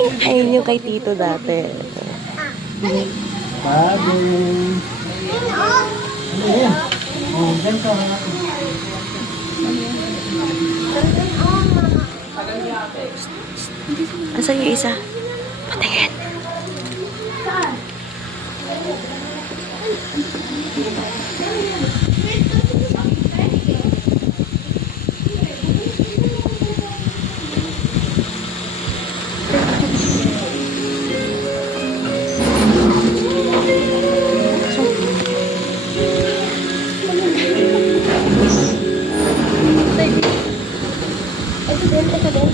Ayun yung kay Tito dati. Bagay. Ano yan? Oh, dyan ka. Asan yung isa? Patingin. Ito din.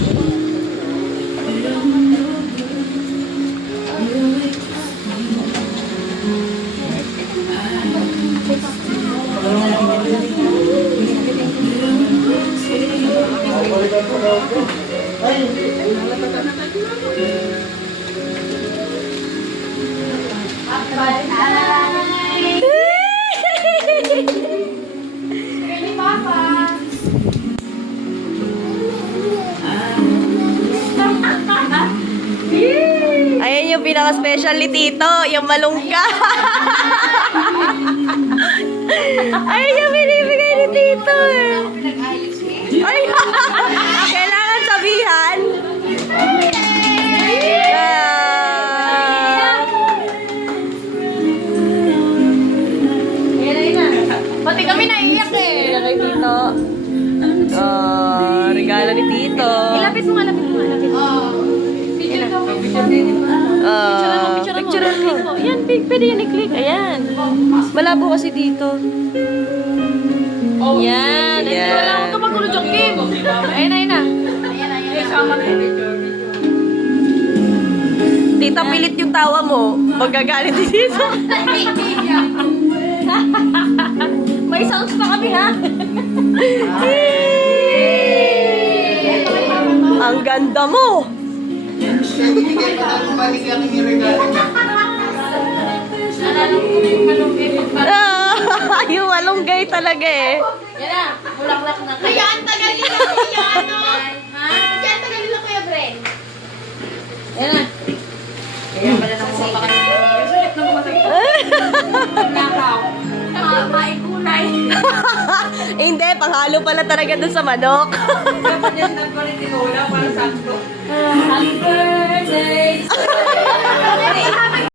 Ayan yung pinaka-special ni Tito, yung malungka. Ayan yung binibigay ni Tito. Ay, kailangan sabihan. Pati kami naiiyak eh. Ayan kay Tito. Regalo ni Tito. Ilapit mo nga, lapit mo nga, lapit mo. Picture mo. Picture mo. Yan, pwede yan i-click. Ayan. Malabo kasi dito. Yan. Yan. Wala akong kapagulog yung Kim. Ayun na, ayun na. Tita, pilit yung tawa mo. Magagalit si Tito. May sounds pa kami ha. Ang ganda mo. Yung malunggay talaga eh. Yan na. Bulaklak na. Kaya ang tagal nila kuya, ano? Ha? Kaya ang tagal nila kuya, Bren. Yan na. Kaya pala nang mukha kami. Sulit na mukha kami. Nakaw. Maikulay. Hindi, panghalo pala talaga dun sa manok. Dapat yan nagpalitin mo. Wala para sakto. Happy birthday.